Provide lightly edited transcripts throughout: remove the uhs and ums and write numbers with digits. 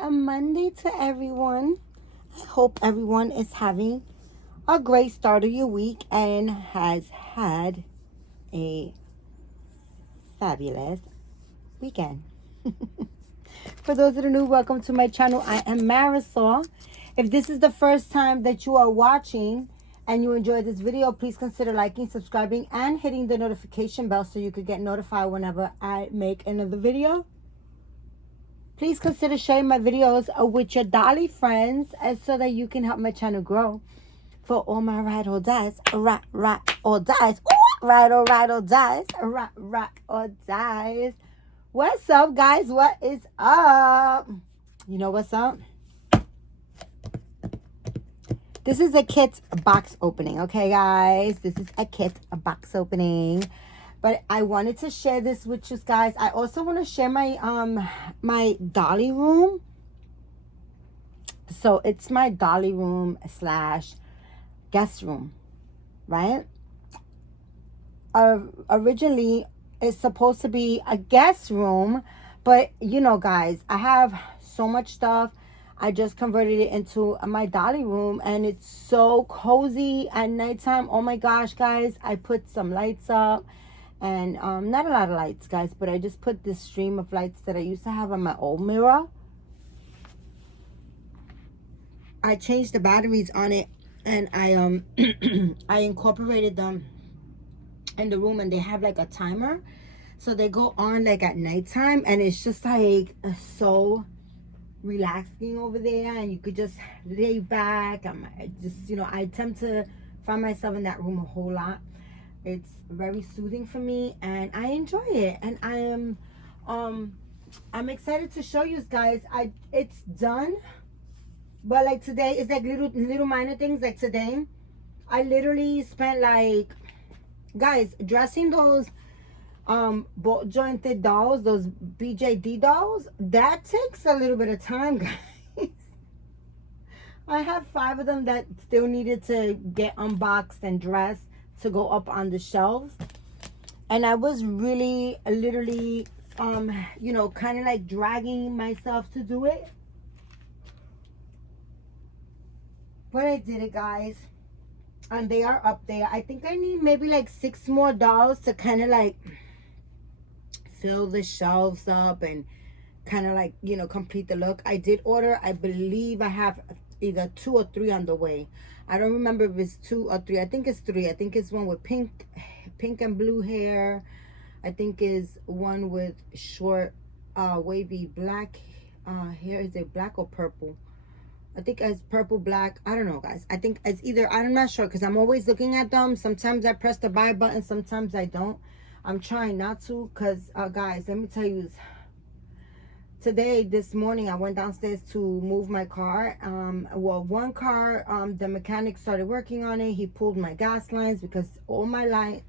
a Monday to everyone. I hope everyone is having a great start of your week and has had a fabulous weekend. For those that are new, welcome to my channel. I am Marisol. If this is the first time that you are watching and you enjoyed this video, please consider liking, subscribing, and hitting the notification bell so you could get notified whenever I make another video. Please consider sharing my videos with your dolly friends so that you can help my channel grow. For all my ride or dies, ride or dies, ride or dies, ride or dies. What's up, guys? What is up? You know what's up? This is a kit box opening, okay, guys? This is a kit box opening. But I wanted to share this with you guys. I also want to share my my dolly room. So it's my dolly room / guest room, right? Originally, it's supposed to be a guest room, but you know, guys, I have so much stuff. I just converted it into my dolly room, and it's so cozy at nighttime. Oh my gosh, guys! I put some lights up. And not a lot of lights, guys, but I just put this stream of lights that I used to have on my old mirror. I changed the batteries on it, and I I incorporated them in the room, and they have like a timer, so they go on like at nighttime, and it's just like so relaxing over there, and you could just lay back. I just, you know, I tend to find myself in that room a whole lot. It's very soothing for me, and I enjoy it. And I am, I'm excited to show you guys. It's done, but like today, it's like little minor things. Like today, I literally spent like, guys, dressing those bolt jointed dolls, those BJD dolls. That takes a little bit of time, guys. I have 5 of them that still needed to get unboxed and dressed to go up on the shelves, and I was really literally you know, kind of like dragging myself to do it, but I did it, guys, and they are up there. I think I need maybe like 6 more dolls to kind of like fill the shelves up and kind of like, you know, complete the look. I did order, I believe I have either 2 or 3 on the way. I don't remember if it's 2 or 3. I think it's 3. I think it's one with pink and blue hair. I think is one with short wavy black hair. Is it black or purple? I think it's purple, black. I don't know, guys. I think it's either, I'm not sure, because I'm always looking at them. Sometimes I press the buy button, sometimes I don't. I'm trying not to, because guys, let me tell you, this morning, I went downstairs to move my car. Well, one car, the mechanic started working on it. He pulled my gas lines because all my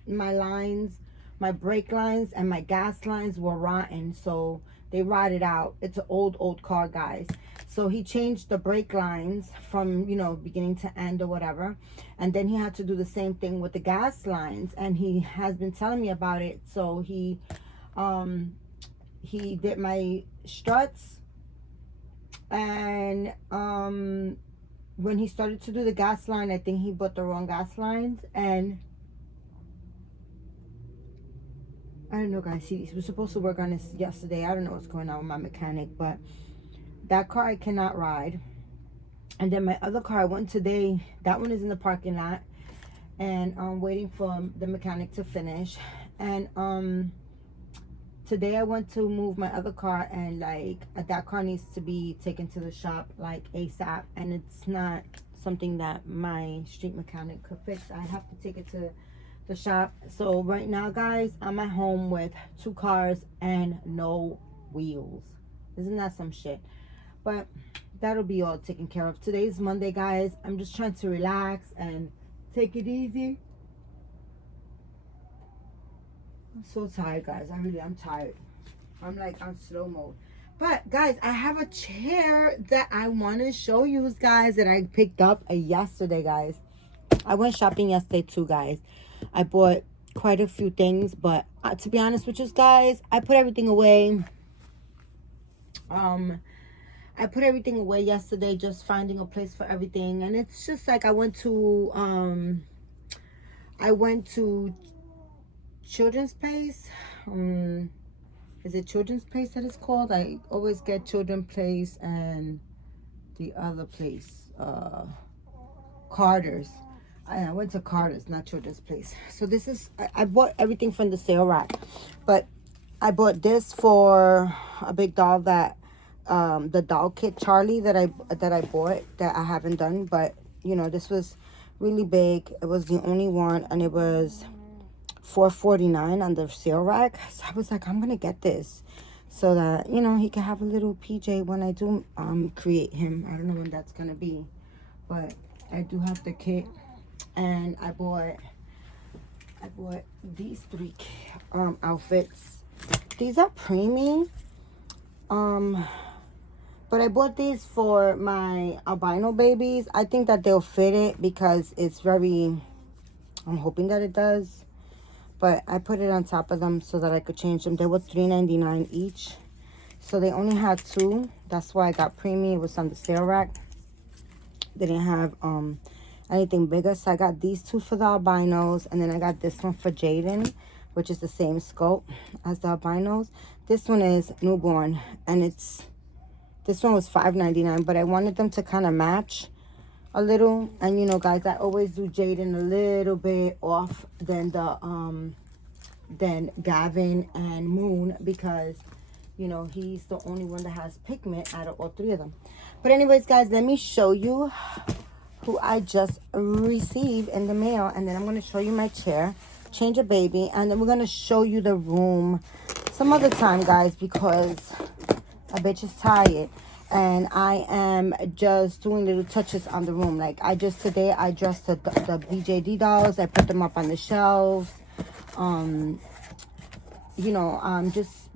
lines, my brake lines and my gas lines were rotten. So they rotted out. It's an old car, guys. So he changed the brake lines from, you know, beginning to end or whatever. And then he had to do the same thing with the gas lines. And he has been telling me about it. So he did my struts, and when he started to do the gas line, I think he bought the wrong gas lines, and I don't know, guys. He was supposed to work on this yesterday. I don't know what's going on with my mechanic, but that car I cannot ride. And then my other car I went today, that one is in the parking lot, and I'm waiting for the mechanic to finish. And today I went to move my other car, and like that car needs to be taken to the shop like ASAP, and it's not something that my street mechanic could fix. I have to take it to the shop. So right now, guys, I'm at home with 2 cars and no wheels. Isn't that some shit? But that'll be all taken care of. Today's Monday, guys. I'm just trying to relax and take it easy. I'm so tired, guys. I'm tired. I'm like on slow mode. But guys, I have a chair that I want to show you guys that I picked up yesterday, guys. I went shopping yesterday too, guys. I bought quite a few things, but to be honest with you guys, I put everything away. I put everything away yesterday, just finding a place for everything. And it's just like I went to Children's Place. Is it Children's Place that it's called? I always get Children's Place and the other place, Carter's. I went to Carter's, not Children's Place. So this is, I bought everything from the sale rack. But I bought this for a big doll that, the doll kit Charlie that I bought that I haven't done. But, you know, this was really big. It was the only one, and it was $4.49 on the sale rack. So I was like, I'm gonna get this so that, you know, he can have a little PJ when I do create him. I don't know when that's gonna be, but I do have the kit. And I bought these three outfits. These are preemie, but I bought these for my albino babies. I think that they'll fit it because it's very, I'm hoping that it does. But I put it on top of them so that I could change them. They were $3.99 each. So they only had two. That's why I got preemie. It was on the sale rack. They didn't have anything bigger. So I got these two for the albinos. And then I got this one for Jaden, which is the same scope as the albinos. This one is newborn. And this one was $5.99. But I wanted them to kind of match a little. And you know, guys, I always do Jaden a little bit off than Gavin and Moon, because you know he's the only one that has pigment out of all three of them. But anyways, guys, let me show you who I just received in the mail, and then I'm going to show you my chair, change a baby, and then we're going to show you the room some other time, guys, because a bitch is tired. And I am just doing little touches on the room. Like today I dressed the BJD dolls. I put them up on the shelves. You know, just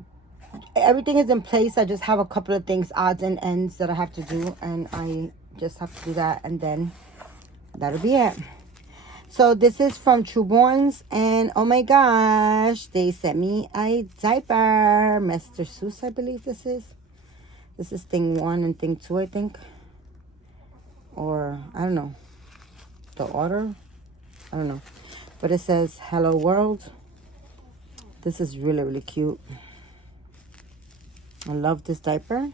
everything is in place. I just have a couple of things, odds and ends, that I have to do, and I just have to do that, and then that'll be it. So this is from Trueborns, and oh my gosh, they sent me a diaper. Mr. Seuss, I believe this is. This is thing 1 and thing 2, I think. Or, I don't know. The order? I don't know. But it says, Hello World. This is really, really cute. I love this diaper.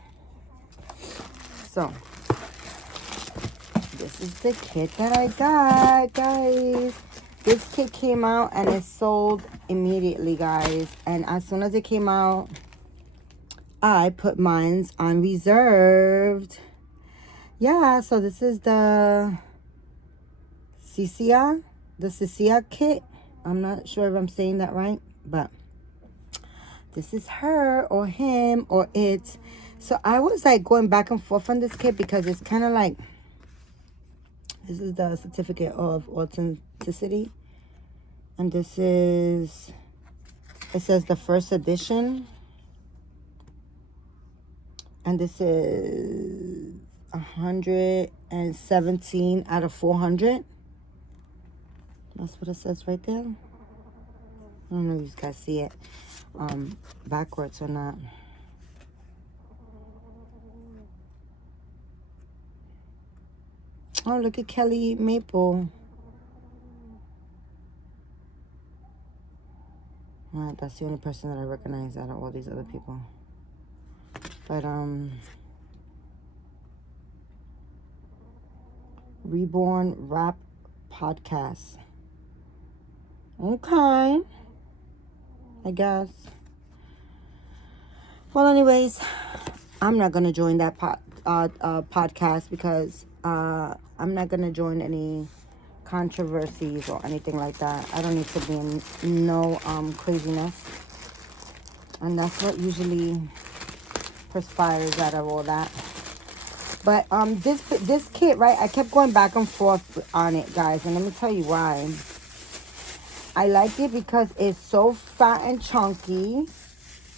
So, this is the kit that I got, guys. This kit came out and it sold immediately, guys. And as soon as it came out, I put mines on reserved. Yeah, so this is the Cicia kit. I'm not sure if I'm saying that right, but this is her or him or it. So I was like going back and forth on this kit because it's kind of like, this is the certificate of authenticity. And this is, it says the first edition. And this is 117 out of 400. That's what it says right there. I don't know if you guys see it backwards or not. Oh, look at Kelly Maple. That's the only person that I recognize out of all these other people. But, Reborn Rap Podcast. Okay. I guess. Well, anyways, I'm not going to join that podcast because I'm not going to join any controversies or anything like that. I don't need to be in no craziness. And that's what usually perspires out of all that. But this kit, right, I kept going back and forth on it, guys, and let me tell you why. I like it because it's so fat and chunky,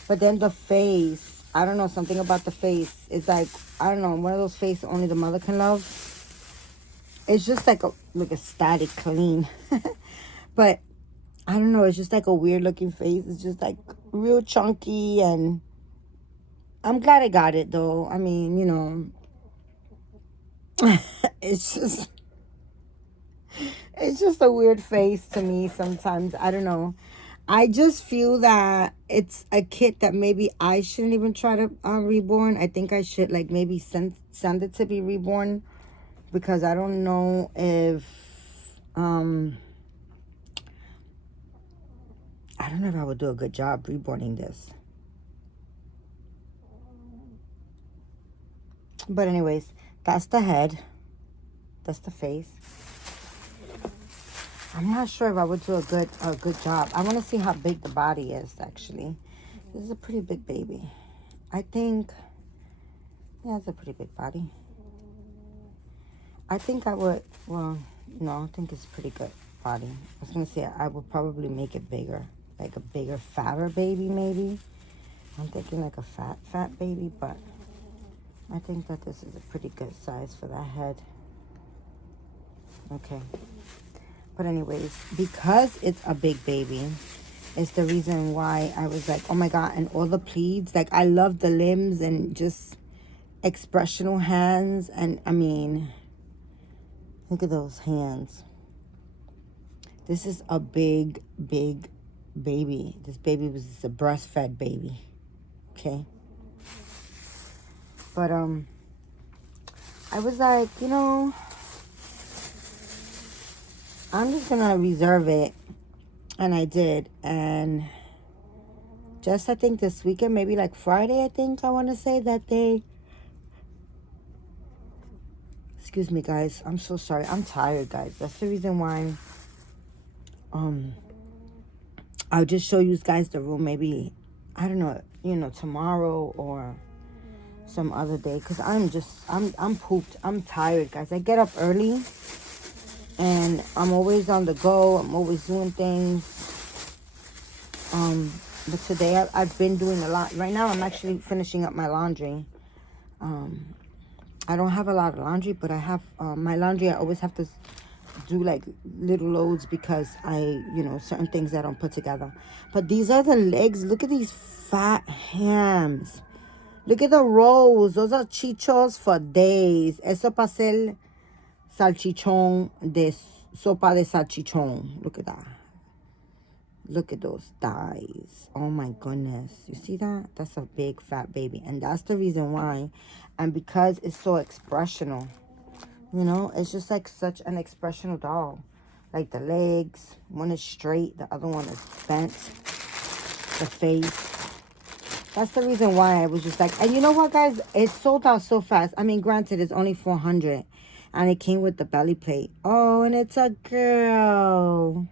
but then the face, I don't know, something about the face. It's like, I don't know, one of those faces only the mother can love. It's just like a static clean. But I don't know, it's just like a weird looking face. It's just like real chunky, and I'm glad I got it though. I mean, you know, it's just it's just a weird face to me sometimes. I don't know. I just feel that it's a kit that maybe I shouldn't even try to reborn. I think I should like maybe send it to be reborn, because I don't know if I don't know if I would do a good job reborning this. But anyways, that's the head. That's the face. I'm not sure if I would do a good job. I want to see how big the body is actually. This is a pretty big baby. I think, yeah, it's a pretty big body. I think I would, well, no, I think it's a pretty good body. I was going to say I would probably make it bigger. Like a bigger, fatter baby maybe. I'm thinking like a fat baby, but I think that this is a pretty good size for that head. Okay. But anyways, because it's a big baby, it's the reason why I was like, oh my God, and all the pleats. Like, I love the limbs and just expressional hands. And I mean, look at those hands. This is a big, big baby. This baby was a breastfed baby. Okay. But I was like, you know, I'm just gonna reserve it. And I did. And just I think this weekend, maybe like Friday, I think I want to say that they, excuse me guys, I'm so sorry, I'm tired guys. That's the reason why I'll just show you guys the room maybe, I don't know, you know, tomorrow or some other day, because I'm pooped. I'm tired guys. I get up early and I'm always on the go. I'm always doing things. But today I've been doing a lot. Right now I'm actually finishing up my laundry. I don't have a lot of laundry, but I have my laundry. I always have to do like little loads because you know, certain things I don't put together. But these are the legs. Look at these fat hams. Look at the rolls. Those are chichos for days. Eso para hacer salchichón de sopa de salchichón. Look at that. Look at those thighs. Oh my goodness. You see that? That's a big fat baby. And that's the reason why. And because it's so expressional. You know, it's just like such an expressional doll. Like the legs. One is straight. The other one is bent. The face. That's the reason why I was just like, and you know what, guys? It sold out so fast. I mean, granted, it's only $400. And it came with the belly plate. Oh, and it's a girl.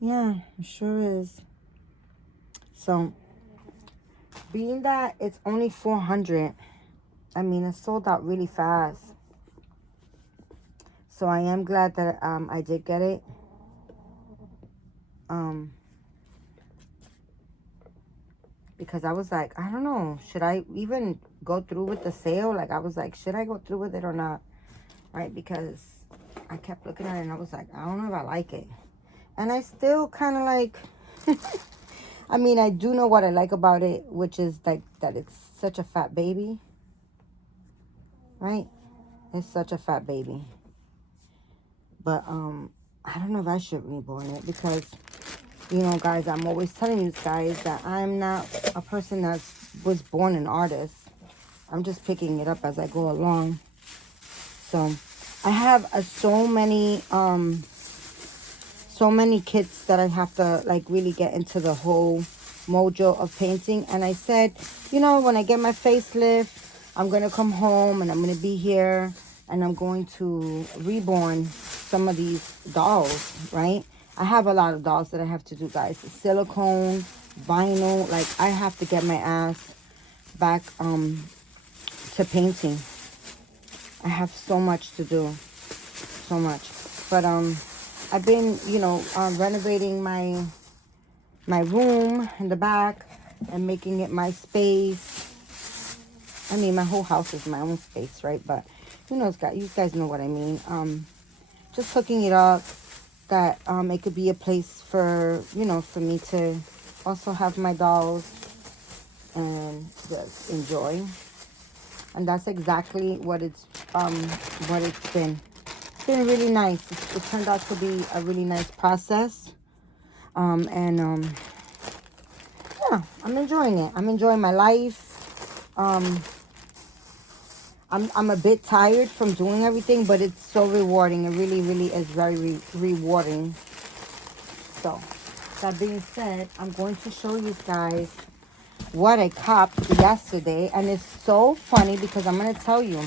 Yeah, it sure is. So, being that it's only $400, I mean, it sold out really fast. So, I am glad that I did get it. Because I was like, I don't know, should I even go through with the sale? Like, I was like, should I go through with it or not? Right? Because I kept looking at it and I was like, I don't know if I like it. And I still kind of like, I mean, I do know what I like about it, which is like that it's such a fat baby. Right? It's such a fat baby. But I don't know if I should reborn it because, you know, guys, I'm always telling you guys that I'm not a person that was born an artist. I'm just picking it up as I go along. So I have so many kits that I have to like really get into the whole mojo of painting. And I said, you know, when I get my facelift, I'm going to come home and I'm going to be here and I'm going to reborn some of these dolls, right? I have a lot of dolls that I have to do, guys. Silicone, vinyl. Like, I have to get my ass back to painting. I have so much to do. So much. But I've been, you know, renovating my room in the back and making it my space. I mean, my whole house is my own space, right? But who knows, guys? You guys know what I mean. Just hooking it up that it could be a place for, you know, for me to also have my dolls. and just enjoy. And that's exactly what it's been. It's been really nice. It turned out to be a really nice process. Yeah, I'm enjoying it. I'm enjoying my life. I'm a bit tired from doing everything, but it's so rewarding. It really, really is very rewarding. So, that being said, I'm going to show you guys what I copped yesterday. And it's so funny because I'm going to tell you.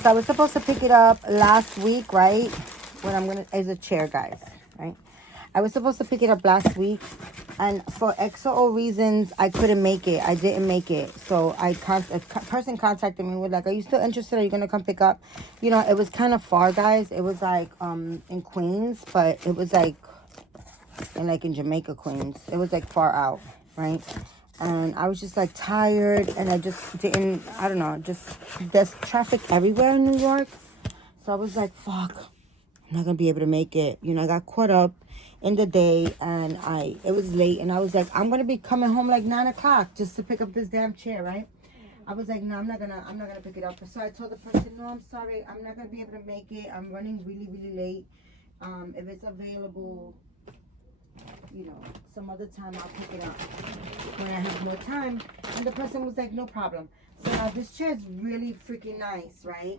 So, I was supposed to pick it up last week, right? It's a chair, guys, right? I was supposed to pick it up last week. And for X or O reasons, I couldn't make it. I didn't make it. So a person contacted me and was like, are you still interested? Are you going to come pick up? You know, it was kind of far, guys. It was like in Queens, but it was like in Jamaica, Queens. It was like far out, right? And I was just like tired, and I just didn't, I don't know, just there's traffic everywhere in New York. So I was like, fuck, I'm not going to be able to make it. You know, I got caught up in the day, and it was late, and I was like, I'm gonna be coming home like 9 o'clock just to pick up this damn chair, right? I was like, no, I'm not gonna pick it up. So I told the person, no, I'm sorry, I'm not gonna be able to make it. I'm running really late. If it's available, you know, some other time, I'll pick it up when I have more time. And the person was like, no problem. So now this chair is really freaking nice, right?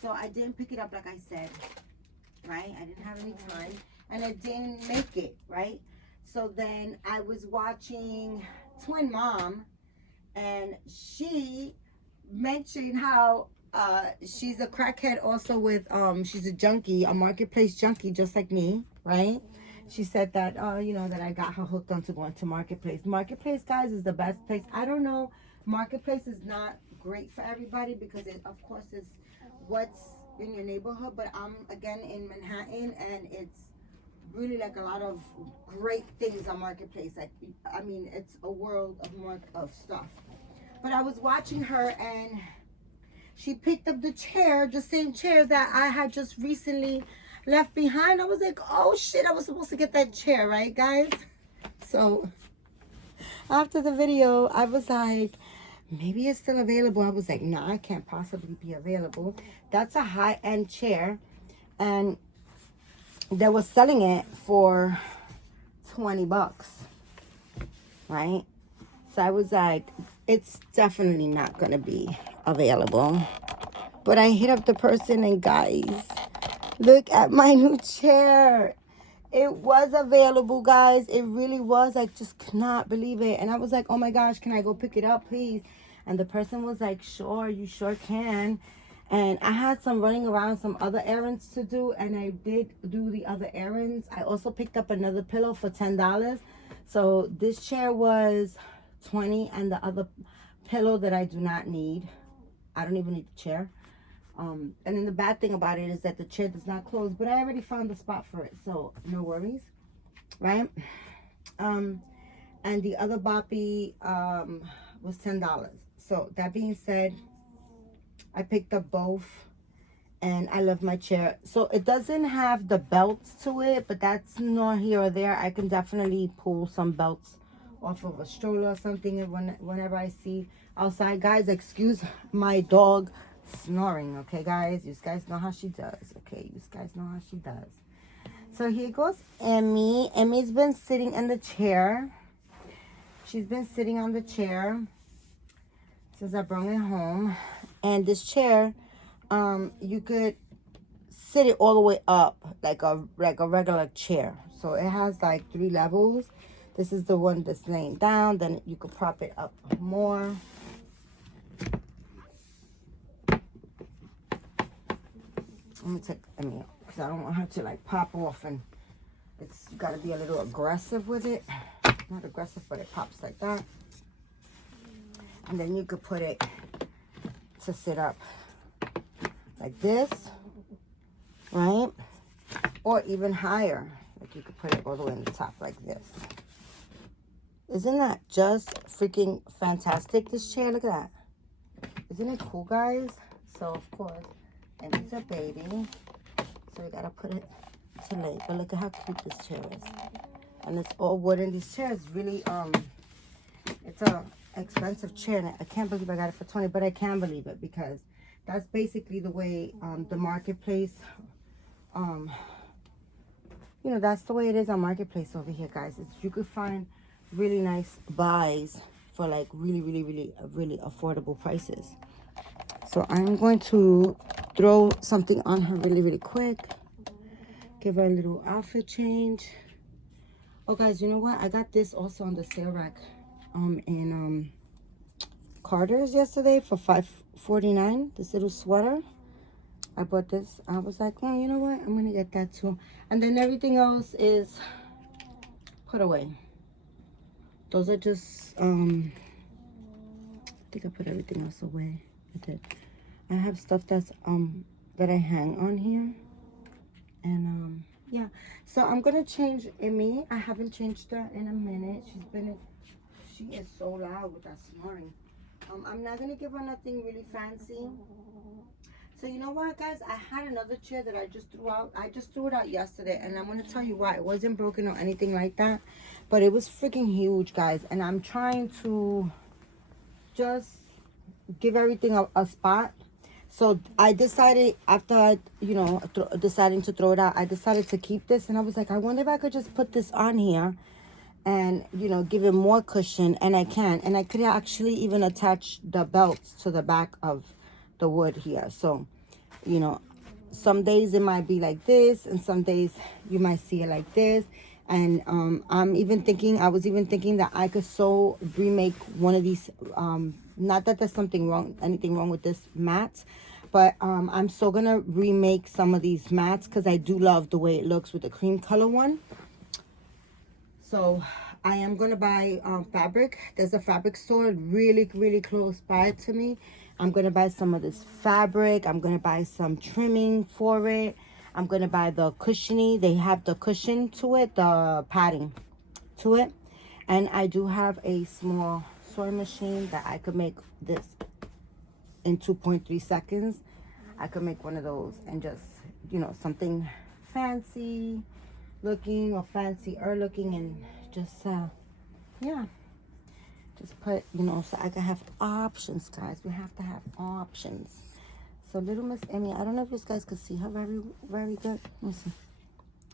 So I didn't pick it up like I said, right? I didn't have any time. And I didn't make it, right? So then I was watching Twin Mom, and she mentioned how she's a crackhead also with, she's a junkie, a marketplace junkie, just like me, right? She said that, you know, that I got her hooked onto going to Marketplace. Marketplace, guys, is the best place. I don't know. Marketplace is not great for everybody because it, of course, is what's in your neighborhood. But I'm, again, in Manhattan, and it's really like a lot of great things on Marketplace. Like, I mean, it's a world of stuff. But I was watching her, and she picked up the chair, the same chair that I had just recently left behind. I was like, oh shit, I was supposed to get that chair, right, guys? So after the video, I was like, maybe it's still available. I was like, nah, it can't possibly be available. That's a high-end chair, and they were selling it for $20, right? So I was like, it's definitely not gonna be available. But I hit up the person, and guys, look at my new chair. It was available, guys. It really was. I just could not believe it. And I was like, oh my gosh, can I go pick it up, please? And the person was like, sure, you sure can. And I had some running around, some other errands to do, and I did do the other errands. I also picked up another pillow for $10. So this chair was $20, and the other pillow that I do not need. I don't even need the chair. And then the bad thing about it is that the chair does not close, but I already found the spot for it, so no worries, right? And the other boppy was $10. So that being said, I picked up both, and I love my chair. So it doesn't have the belts to it, but that's nor here or there. I can definitely pull some belts off of a stroller or something whenever I see outside. Guys, excuse my dog snoring, okay, guys? You guys know how she does, okay? You guys know how she does. So here goes Emmy. Emmy's been sitting in the chair. She's been sitting on the chair since I brought it home. And this chair, you could sit it all the way up like a regular chair. So it has like 3 levels. This is the one that's laying down. Then you could prop it up more. Let me take Emmy, because I don't want her to like pop off, and it's got to be a little aggressive with it. Not aggressive, but it pops like that. And then you could put it to sit up like this, right? Or even higher. Like you could put it all the way in the top like this. Isn't that just freaking fantastic, this chair? Look at that. Isn't it cool, guys? So, of course, and it's a baby. So we got to put it to lay. But look at how cute this chair is. And it's all wooden. This chair is really, It's a expensive chair, and I can't believe I got it for 20, but I can believe it because that's basically the way the marketplace, you know, that's the way it is on marketplace over here, guys. You could find really nice buys for like really affordable prices. So I'm going to throw something on her really quick. Give her a little outfit change. Oh, guys, you know what? I got this also on the sale rack in Carter's yesterday for $5.49. This little sweater. I bought this. I was like, oh, you know what? I'm going to get that too. And then everything else is put away. Those are just, I think I put everything else away. I did. I have stuff that's, that I hang on here. And, yeah. So I'm going to change Emmy. I haven't changed her in a minute. She is so loud with that snoring. I'm not going to give her nothing really fancy. So you know what, guys? I had another chair that I just threw out. I just threw it out yesterday, and I'm going to tell you why. It wasn't broken or anything like that, but it was freaking huge, guys. And I'm trying to just give everything a spot. So I decided, after you know, deciding to throw it out, I decided to keep this. And I was like, I wonder if I could just put this on here and, you know, give it more cushion. And I can. And I could actually even attach the belts to the back of the wood here. So, you know, some days it might be like this, and some days you might see it like this. And I was even thinking that I could remake one of these, not that there's anything wrong with this mat, but I'm still gonna remake some of these mats because I do love the way it looks with the cream color one. So I am gonna buy fabric. There's a fabric store really close by to me. I'm going to buy some of this fabric. I'm going to buy some trimming for it. I'm going to buy the cushiony. They have the cushion to it, the padding to it. And I do have a small sewing machine that I could make this in 2.3 seconds. I could make one of those and just, you know, something fancy looking or fancier looking, and just, yeah. Just put, you know, so I can have options, guys. We have to have options. So little Miss Emmy, I don't know if you guys could see her very good. Let me see.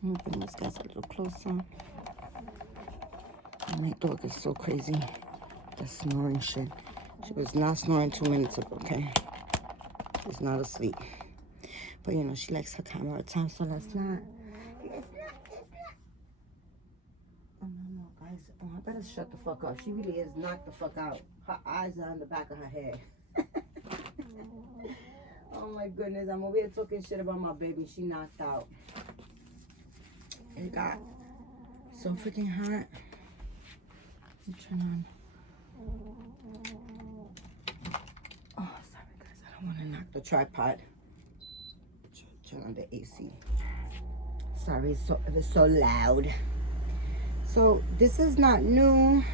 Let me bring this guys a little closer. My dog is so crazy. The snoring shit. She was not snoring 2 minutes ago, okay? She's not asleep. But, you know, she likes her camera time, so let's not. Oh, I better shut the fuck up. She really is knocked the fuck out. Her eyes are on the back of her head. Oh my goodness, I'm over here talking shit about my baby. She knocked out. It got so freaking hot. Let me turn on. Oh, sorry guys, I don't want to knock the tripod. Turn on the AC. Sorry, if it's so loud. So this is not new,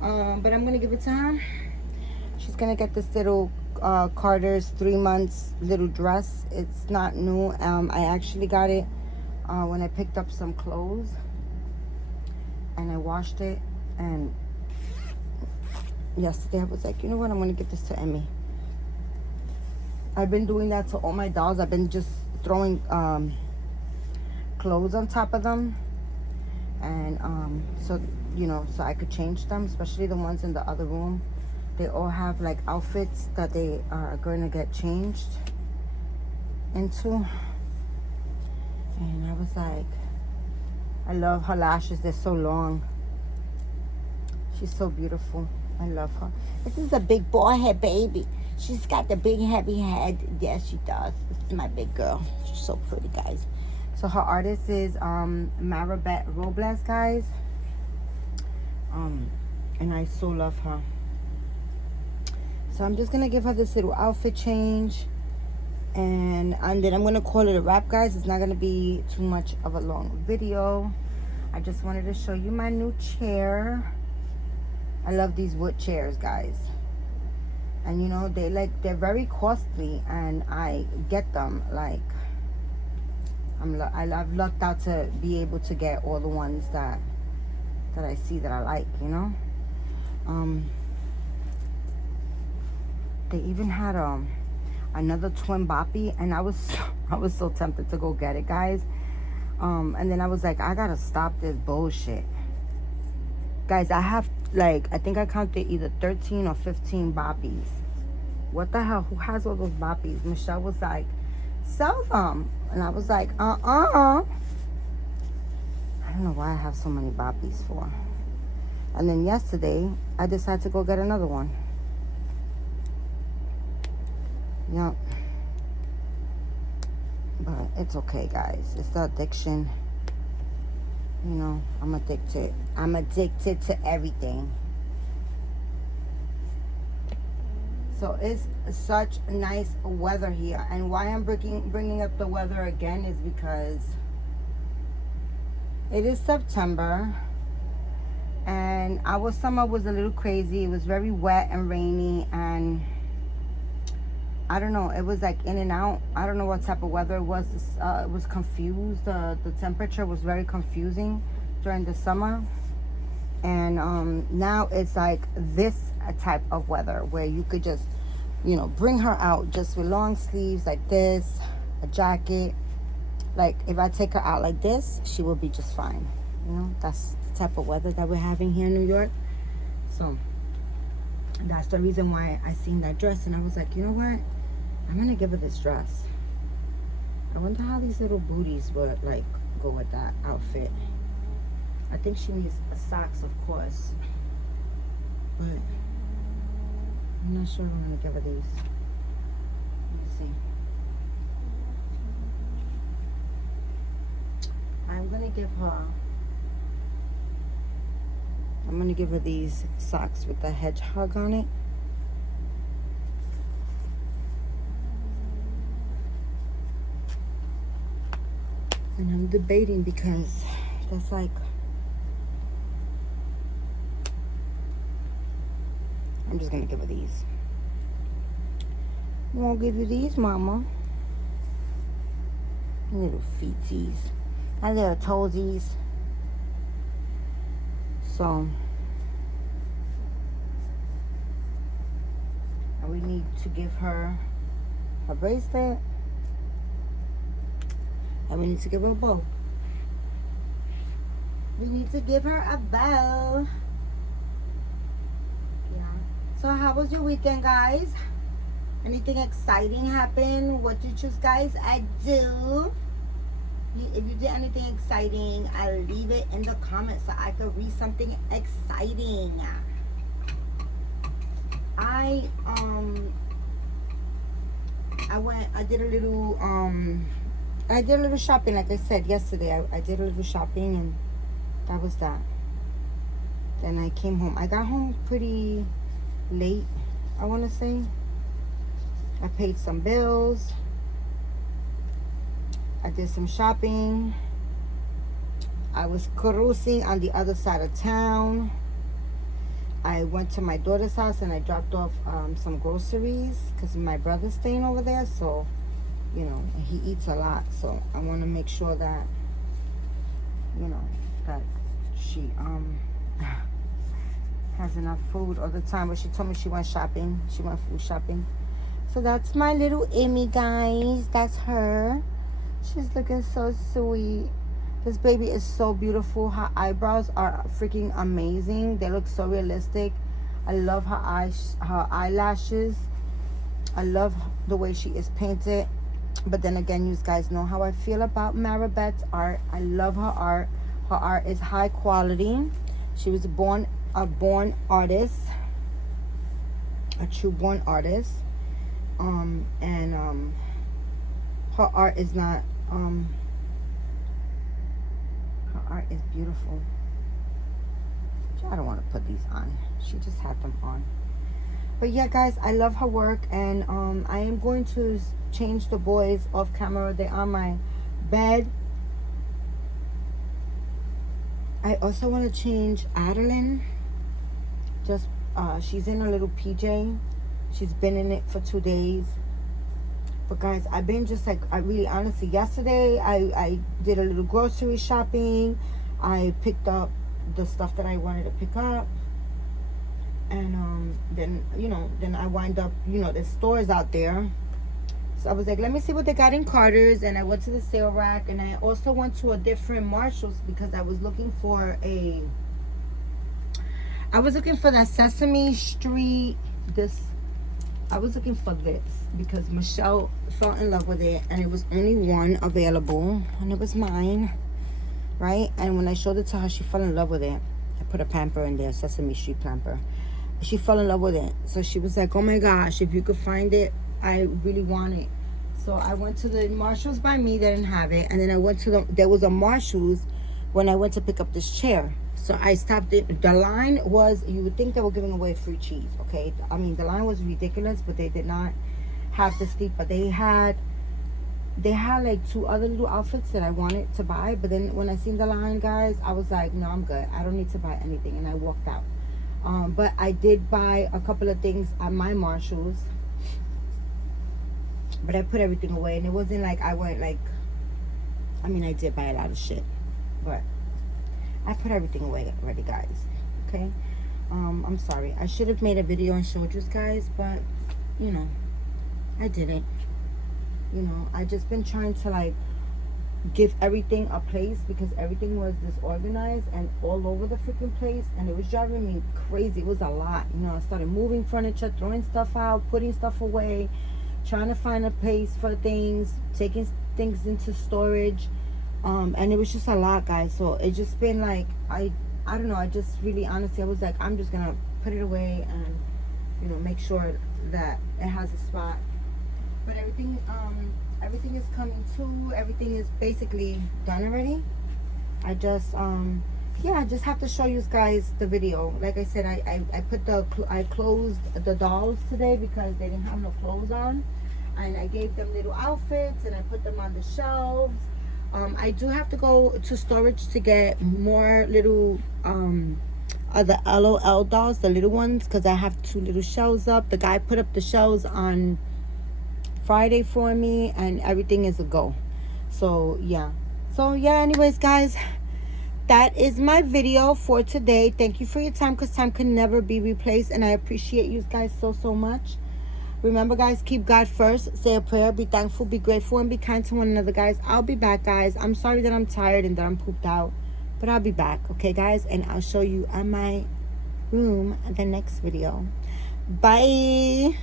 but I'm gonna give it to her. She's gonna get this little Carter's 3 months little dress. It's not new. I actually got it when I picked up some clothes, and I washed it. And yesterday I was like, you know what? I'm gonna give this to Emmy. I've been doing that to all my dolls. I've been just throwing clothes on top of them. And so, you know, so I could change them, especially the ones in the other room. They all have like outfits that they are going to get changed into. And I was like, I love her lashes. They're so long. She's so beautiful. I love her. This is a big bald head baby. She's got the big heavy head. Yes, she does. This is my big girl. She's so pretty, guys. So her artist is Maribeth Robles, guys. And I so love her. So I'm just gonna give her this little outfit change, and then I'm gonna call it a wrap, guys. It's not gonna be too much of a long video. I just wanted to show you my new chair. I love these wood chairs, guys. And you know, they're very costly, and I get them like. I've lucked out to be able to get all the ones that I see that I like, you know. They even had another twin boppy, and I was so tempted to go get it, guys. And then I was like, I gotta stop this bullshit, guys. I have, like, I think I counted either 13 or 15 boppies. What the hell? Who has all those boppies? Michelle was like, sell them, and I was like, I don't know why I have so many boppies for. And then yesterday, I decided to go get another one. Yep. But it's okay, guys. It's the addiction. You know, I'm addicted. I'm addicted to everything. So it's such nice weather here. And why I'm bringing up the weather again is because it is September. And our summer was a little crazy. It was very wet and rainy, and I don't know, it was like in and out. I don't know what type of weather it was. It was confused. The temperature was very confusing during the summer. And now it's like this type of weather where you could just, you know, bring her out just with long sleeves like this, a jacket. Like if I take her out like this, she will be just fine. You know, that's the type of weather that we're having here in New York. So that's the reason why I seen that dress, and I was like, you know what? I'm gonna give her this dress. I wonder how these little booties would like go with that outfit. I think she needs socks, of course, but I'm not sure I'm gonna give her these. Let me see. I'm gonna give her these socks with the hedgehog on it. And I'm debating because that's like, I'm just gonna give her these. I won't give you these, mama. Little feeties. My little toesies. So, and we need to give her a bracelet. And we need to give her a bow. We need to give her a bow. Yeah. So how was your weekend, guys? Anything exciting happen? What did you guys do? If you did anything exciting, I'll leave it in the comments so I could read something exciting. I did a little shopping, like I said yesterday. I did a little shopping, and that was that. Then I came home. I got home pretty late, I want to say. I paid some bills. I did some shopping. I was cruising on the other side of town. I went to my daughter's house and I dropped off some groceries because my brother's staying over there. So, you know, he eats a lot. So I want to make sure that, you know, that she has enough food all the time. But she told me she went shopping. She went food shopping. So that's my little Amy, guys. That's her. She's looking so sweet. This baby is so beautiful. Her eyebrows are freaking amazing. They look so realistic. I love her eyes, her eyelashes. I love the way she is painted. But then again, you guys know how I feel about Maribeth's art. I love her art. Her art is high quality. She was a born artist. A true born artist. Her art is not her art is beautiful. I don't want to put these on. She just had them on. But yeah, guys, I love her work, and I am going to change the boys off camera. They're on my bed. I also want to change Adeline. Just she's in a little PJ. She's been in it for 2 days. But guys, I've been just like, I really honestly, yesterday I did a little grocery shopping. I picked up the stuff that I wanted to pick up. And then, you know, then I wind up, you know, there's stores out there. So I was like, let me see what they got in Carter's, and I went to the sale rack, and I also went to a different Marshall's because I was looking for that Sesame Street, I was looking for this because Michelle fell in love with it, and it was only one available, and it was mine, right? And when I showed it to her, she fell in love with it. I put a pamper in there, Sesame Street pamper. She fell in love with it. So she was like, oh my gosh, if you could find it, I really want it. So I went to the Marshalls by me, they didn't have it. And then I went to there was a Marshalls when I went to pick up this chair. So I stopped it. The line was, you would think they were giving away free cheese, okay? I mean, the line was ridiculous, but they did not have the steep. But they had like 2 other little outfits that I wanted to buy. But then when I seen the line, guys, I was like, no, I'm good. I don't need to buy anything. And I walked out. But I did buy a couple of things at my Marshalls. But I put everything away. And it wasn't like I went like, I mean, I did buy a lot of shit. But I put everything away already, guys. Okay? I'm sorry. I should have made a video and showed you guys. But, you know, I didn't. You know, I just been trying to like give everything a place because everything was disorganized and all over the freaking place, and it was driving me crazy. It was a lot. You know, I started moving furniture, throwing stuff out, putting stuff away, trying to find a place for things, taking things into storage, and it was just a lot, guys. So it just been like, I don't know, I just really honestly, I was like, I'm just gonna put it away and, you know, make sure that it has a spot. But everything is coming too. Everything is basically done already. I just yeah, I just have to show you guys the video. Like I said, I closed the dolls today because they didn't have no clothes on, and I gave them little outfits and I put them on the shelves. I do have to go to storage to get more little the LOL dolls, the little ones, because I have 2 little shelves up. The guy put up the shelves on Friday for me, and everything is a go. So yeah, anyways, guys, that is my video for today. Thank you for your time, because time can never be replaced, and I appreciate you guys so much. Remember, guys, keep God first, say a prayer, be thankful, be grateful, and be kind to one another, guys. I'll be back, guys. I'm sorry that I'm tired and that I'm pooped out, but I'll be back, okay, guys? And I'll show you at my room in the next video. Bye.